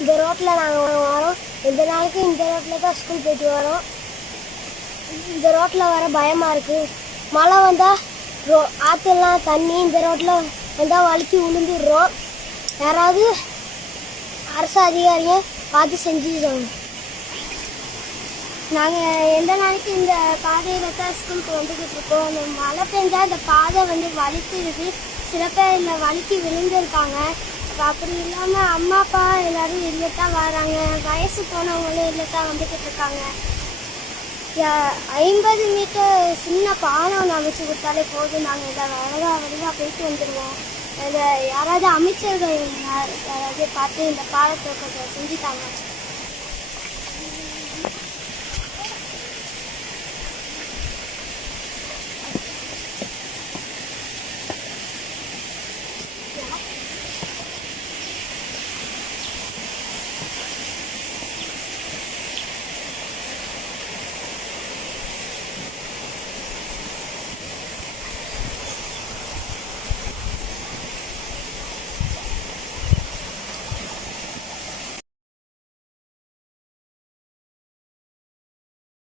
இந்த ரோட்டில் நாங்கள் வரோம். இந்த நாளைக்கு இந்த ரோட்டில் தான் ஸ்கூல் போயிட்டு வரோம். இந்த ரோட்டில் வர பயமாக இருக்குது. மழை வந்தால் ஆற்றெல்லாம் தண்ணி இந்த ரோட்டில் வந்தால் வழுக்கி விழுந்துடுறோம். யாராவது அரசு அதிகாரியை பார்த்து செஞ்சுருக்காங்க. நாங்கள் எந்த நாளைக்கு இந்த பாதையில் தான் ஸ்கூலுக்கு வந்துக்கிட்டு இருக்கோம். அந்த மழை பெஞ்சால் இந்த பாதை வலிக்குது. சில பேர் இல்லை வலிக்கு விழுந்துருக்காங்க. அப்படி இல்லாமல் அம்மா அப்பா எல்லோரும் இதில் தான் வராங்க. வயசு போனவங்களும் இதில் தான் வந்துக்கிட்டு இருக்காங்க. 50 மீட்டர் சின்ன பாலம் ஒன்று அமைச்சு கொடுத்தாலே போதும். நாங்கள் இதில் அழகாக போயிட்டு வந்துடுவோம். இதில் யாராவது அமைச்சர்கள் யாராவது பார்த்து இந்த பாலத்தை கொஞ்சம் செஞ்சுட்டாங்க.